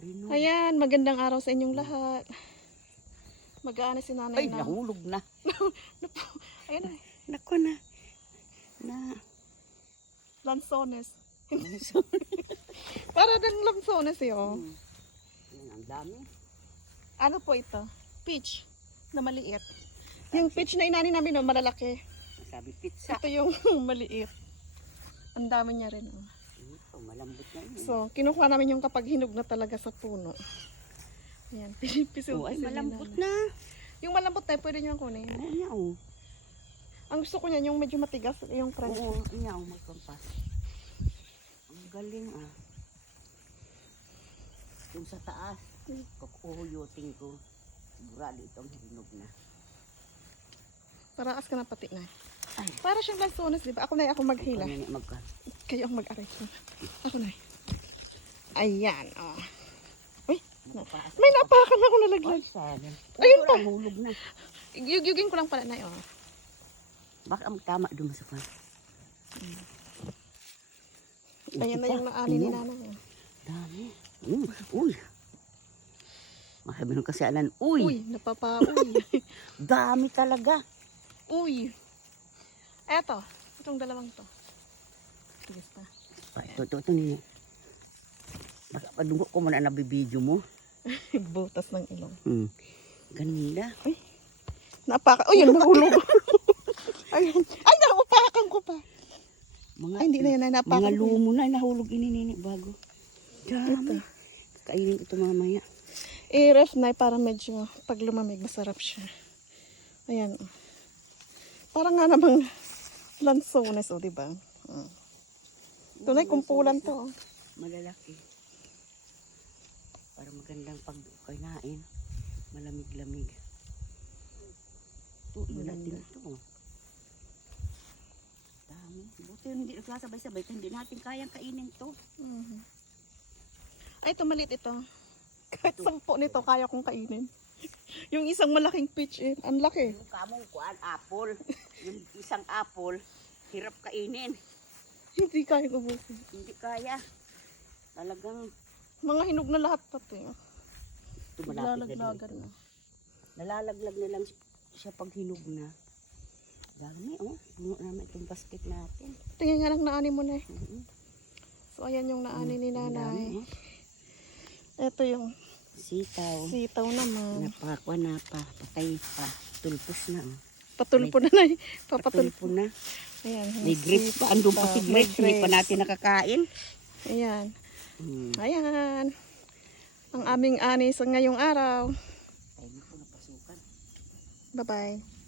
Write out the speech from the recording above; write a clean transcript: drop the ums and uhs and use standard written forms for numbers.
Rinog. Ayan, magandang araw sa inyong lahat. Mag-aano si nanay Ay, na. nahulog na. Ayan na. Naku na. Lansones. Para ng lansones eh, oh. Yan, ang dami. Ano po ito? Peach na maliit. Yung peach na inani namin, no, malalaki. Sabi pizza. Ito yung maliit. Ang dami niya rin, oh. Ito, malambot na yun. So, kinukuha namin yung kapag hinog na talaga sa puno. Ayan, pisil-pisil. Oh, ay, malambot na. Yung malambot na, pwede nyo kunin. Ay, oh. Ang gusto ko niyan, yung medyo matigas, yung crunch. Oo, iya, oh, may kompas. Ang galing, ah. Yung sa taas, kukuhuyutin ko. Sigurado itong hinog na. Paraas ka na pati na. Ay. Para siyang lansones, di ba? Ako na ako maghila. Magkano? Kayo ang mag-arrange. Ako na. Ayan, oh. Uy, may napakan ako nalaglag. Ayun pa. Hulog na. Yugin ko lang pala na, oh. Baka magtama doon sa pan. Ayan na yung naani ni nanay. Dami. Uy. Makabi nung kasi anan. Uy. Uy, napapauy. Dami talaga. Uy. Eto, itong dalawang to. Tigas pa. Ito nini. Baka padungo ko muna nabibidyo mo. Butas ng ilong. Ganda. Uy. Napaka. Uy, yung nahulog. Ayan. Ay, naupakan ko pa. Ay, hindi na yan. Napakan Mga ko. lumo na nahulog ininini bago. Dami. Kainin ito mamaya. I-ref na para medyo pag lumamig masarap siya. Ayan. Parang nga namang lansones, o, diba? Tunay, kumpulan to. Malalaki. Para magandang pagkain. Malamig-lamig. Ito, natin ito. Dami. Buti hindi nagsasabay-sabay. Hindi natin kayang kainin to. Ay, ito maliit ito. Kahit 10 nito, kaya kong kainin. Yung isang malaking peach, eh. Ang laki. Yung kamong kuan, apple. Yung isang apple, hirap kainin. Hindi kaya ubusin. Hindi kaya. Talagang Mga hinog na lahat pati. ito malapit na Lalaglagan dito. na. Nalalaglag na lang siya pag hinog na. Dami, oh. Puno naman itong basket natin. Tingnan nga lang naani mo na eh. So, ayan yung naani ni Ang dami, nanay. oh. Ito yung Sitaw. sitaw naman. Napakwa na pa. Patay pa. Tulpos na, oh. Patulpo na na eh. Patulpo na. Ayan. May grapes pa. Andun pa si May grapes. Hindi pa grapes. natin nakakain. Ayan. Ayan. Ang aming ani sa ngayong araw. Ay, hindi ko napasukan. Bye-bye.